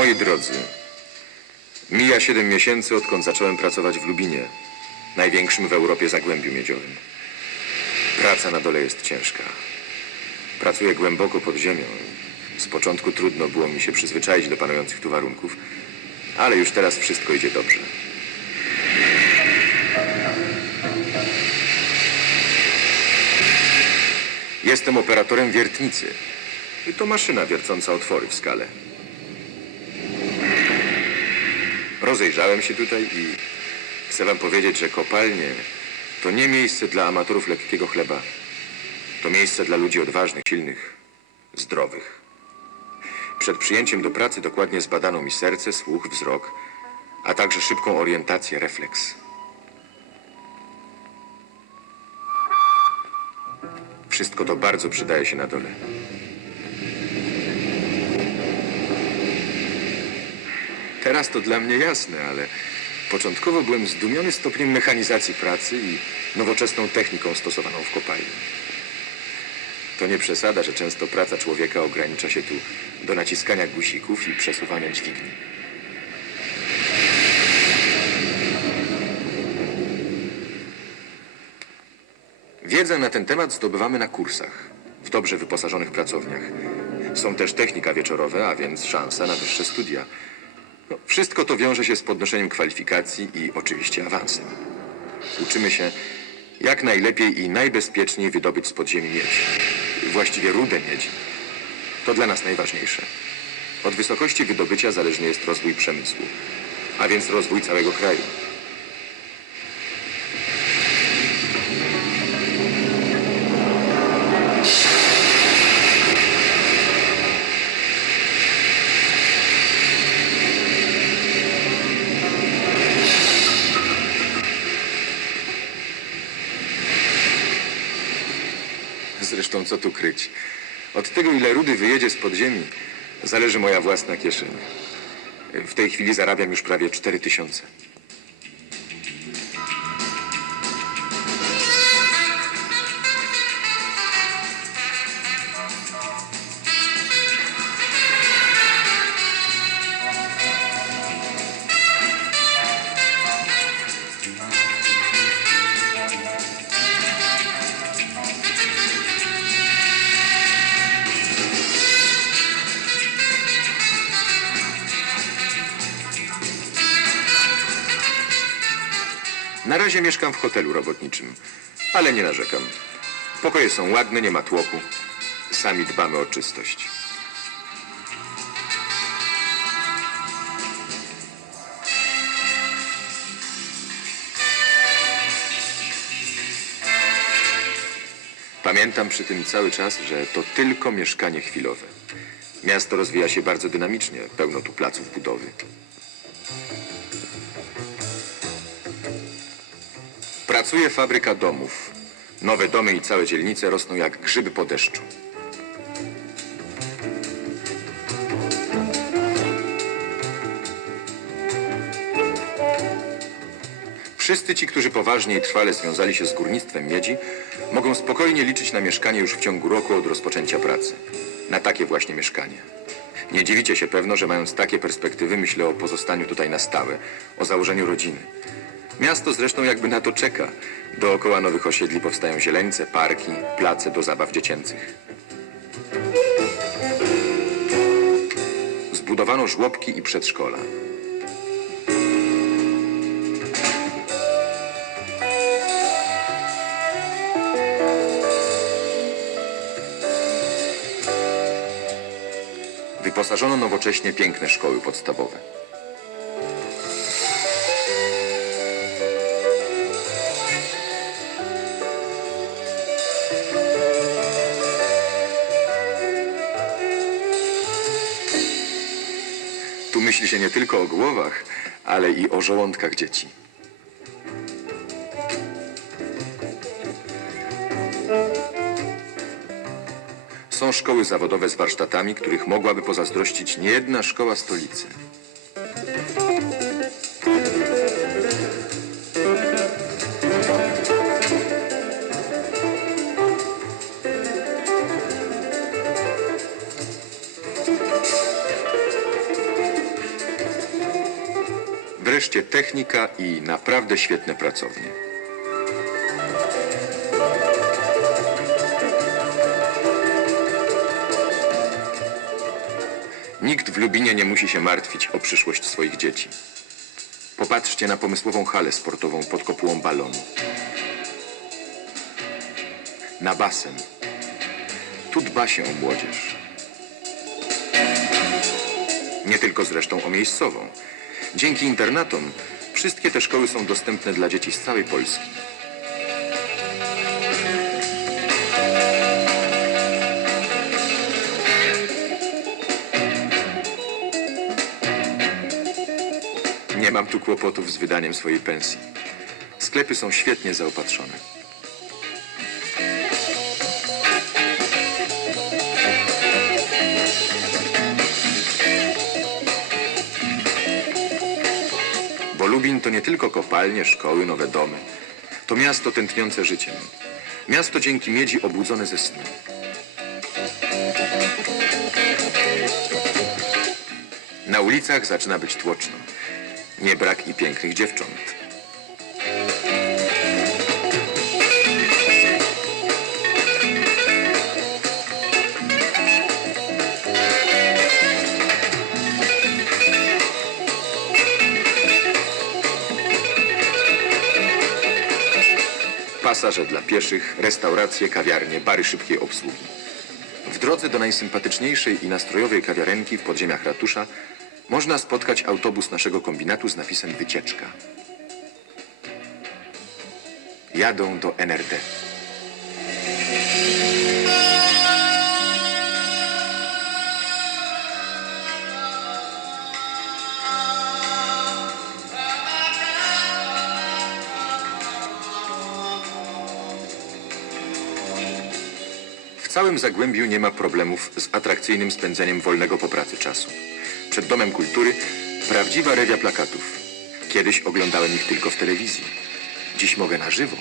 Moi drodzy, mija 7 miesięcy, odkąd zacząłem pracować w Lubinie, największym w Europie zagłębiu miedziowym. Praca na dole jest ciężka. Pracuję głęboko pod ziemią. Z początku trudno było mi się przyzwyczaić do panujących tu warunków, ale już teraz wszystko idzie dobrze. Jestem operatorem wiertnicy. To maszyna wiercąca otwory w skale. Rozejrzałem się tutaj i chcę wam powiedzieć, że kopalnie to nie miejsce dla amatorów lekkiego chleba. To miejsce dla ludzi odważnych, silnych, zdrowych. Przed przyjęciem do pracy dokładnie zbadano mi serce, słuch, wzrok, a także szybką orientację, refleks. Wszystko to bardzo przydaje się na dole. Teraz to dla mnie jasne, ale początkowo byłem zdumiony stopniem mechanizacji pracy i nowoczesną techniką stosowaną w kopalni. To nie przesada, że często praca człowieka ogranicza się tu do naciskania guzików i przesuwania dźwigni. Wiedzę na ten temat zdobywamy na kursach, w dobrze wyposażonych pracowniach. Są też technika wieczorowe, a więc szansa na wyższe studia. No, wszystko to wiąże się z podnoszeniem kwalifikacji i oczywiście awansem. Uczymy się, jak najlepiej i najbezpieczniej wydobyć z podziemi miedź. Właściwie rudę miedzi. To dla nas najważniejsze. Od wysokości wydobycia zależny jest rozwój przemysłu, a więc rozwój całego kraju. Zresztą co tu kryć? Od tego, ile rudy wyjedzie z podziemi, zależy moja własna kieszeń. W tej chwili zarabiam już prawie 4 tysiące. Na razie mieszkam w hotelu robotniczym, ale nie narzekam. Pokoje są ładne, nie ma tłoku. Sami dbamy o czystość. Pamiętam przy tym cały czas, że to tylko mieszkanie chwilowe. Miasto rozwija się bardzo dynamicznie, pełno tu placów budowy. Pracuje fabryka domów. Nowe domy i całe dzielnice rosną jak grzyby po deszczu. Wszyscy ci, którzy poważnie i trwale związali się z górnictwem miedzi, mogą spokojnie liczyć na mieszkanie już w ciągu roku od rozpoczęcia pracy. Na takie właśnie mieszkanie. Nie dziwicie się pewno, że mając takie perspektywy myślę o pozostaniu tutaj na stałe, o założeniu rodziny. Miasto zresztą jakby na to czeka. Dookoła nowych osiedli powstają zieleńce, parki, place do zabaw dziecięcych. Zbudowano żłobki i przedszkola. Wyposażono nowocześnie piękne szkoły podstawowe. Tu myśli się nie tylko o głowach, ale i o żołądkach dzieci. Są szkoły zawodowe z warsztatami, których mogłaby pozazdrościć niejedna szkoła stolicy. Wreszcie technika i naprawdę świetne pracownie. Nikt w Lubinie nie musi się martwić o przyszłość swoich dzieci. Popatrzcie na pomysłową halę sportową pod kopułą balonu. Na basen. Tu dba się o młodzież. Nie tylko zresztą o miejscową. Dzięki internatom wszystkie te szkoły są dostępne dla dzieci z całej Polski. Nie mam tu kłopotów z wydaniem swojej pensji. Sklepy są świetnie zaopatrzone. Lubin to nie tylko kopalnie, szkoły, nowe domy. To miasto tętniące życiem. Miasto dzięki miedzi obudzone ze snu. Na ulicach zaczyna być tłoczno. Nie brak i pięknych dziewcząt. Pasaże dla pieszych, restauracje, kawiarnie, bary szybkiej obsługi. W drodze do najsympatyczniejszej i nastrojowej kawiarenki w podziemiach ratusza można spotkać autobus naszego kombinatu z napisem wycieczka. Jadą do NRD. Całym Zagłębiu nie ma problemów z atrakcyjnym spędzeniem wolnego po pracy czasu. Przed Domem Kultury prawdziwa rewia plakatów. Kiedyś oglądałem ich tylko w telewizji. Dziś mogę na żywo.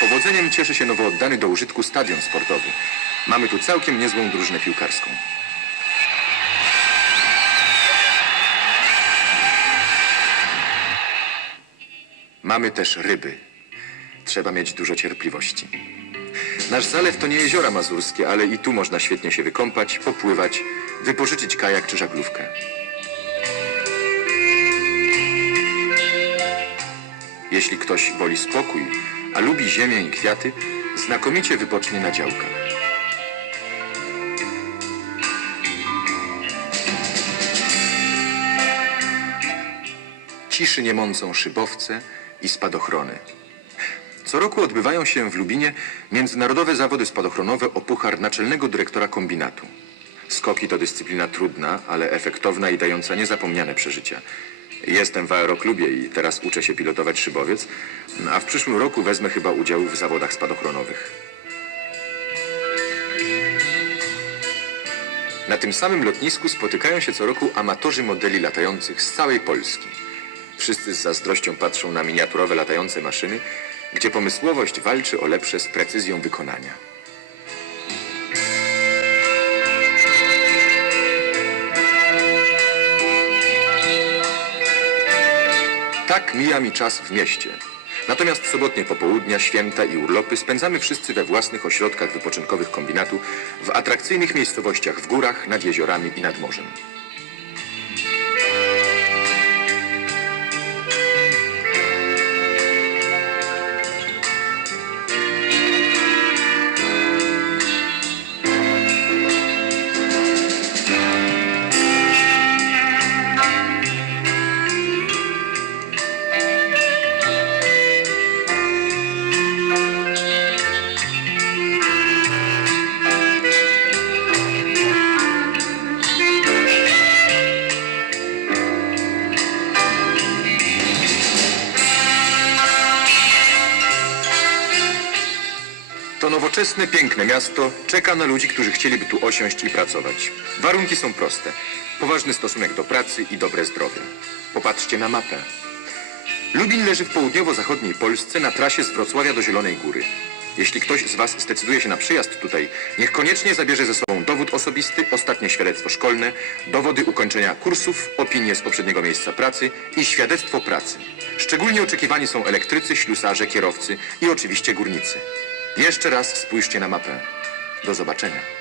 Powodzeniem cieszy się nowo oddany do użytku stadion sportowy. Mamy tu całkiem niezłą drużynę piłkarską. Mamy też ryby. Trzeba mieć dużo cierpliwości. Nasz zalew to nie jeziora mazurskie, ale i tu można świetnie się wykąpać, popływać, wypożyczyć kajak czy żaglówkę. Jeśli ktoś woli spokój, a lubi ziemię i kwiaty, znakomicie wypocznie na działkach. Ciszy nie mącą szybowce i spadochrony. Co roku odbywają się w Lubinie międzynarodowe zawody spadochronowe o puchar naczelnego dyrektora kombinatu. Skoki to dyscyplina trudna, ale efektowna i dająca niezapomniane przeżycia. Jestem w aeroklubie i teraz uczę się pilotować szybowiec, a w przyszłym roku wezmę chyba udział w zawodach spadochronowych. Na tym samym lotnisku spotykają się co roku amatorzy modeli latających z całej Polski. Wszyscy z zazdrością patrzą na miniaturowe latające maszyny, gdzie pomysłowość walczy o lepsze z precyzją wykonania. Tak mija mi czas w mieście. Natomiast sobotnie popołudnia, święta i urlopy spędzamy wszyscy we własnych ośrodkach wypoczynkowych kombinatu w atrakcyjnych miejscowościach w górach, nad jeziorami i nad morzem. Nowoczesne, piękne miasto czeka na ludzi, którzy chcieliby tu osiąść i pracować. Warunki są proste. Poważny stosunek do pracy i dobre zdrowie. Popatrzcie na mapę. Lubin leży w południowo-zachodniej Polsce na trasie z Wrocławia do Zielonej Góry. Jeśli ktoś z Was zdecyduje się na przyjazd tutaj, niech koniecznie zabierze ze sobą dowód osobisty, ostatnie świadectwo szkolne, dowody ukończenia kursów, opinie z poprzedniego miejsca pracy i świadectwo pracy. Szczególnie oczekiwani są elektrycy, ślusarze, kierowcy i oczywiście górnicy. Jeszcze raz spójrzcie na mapę. Do zobaczenia.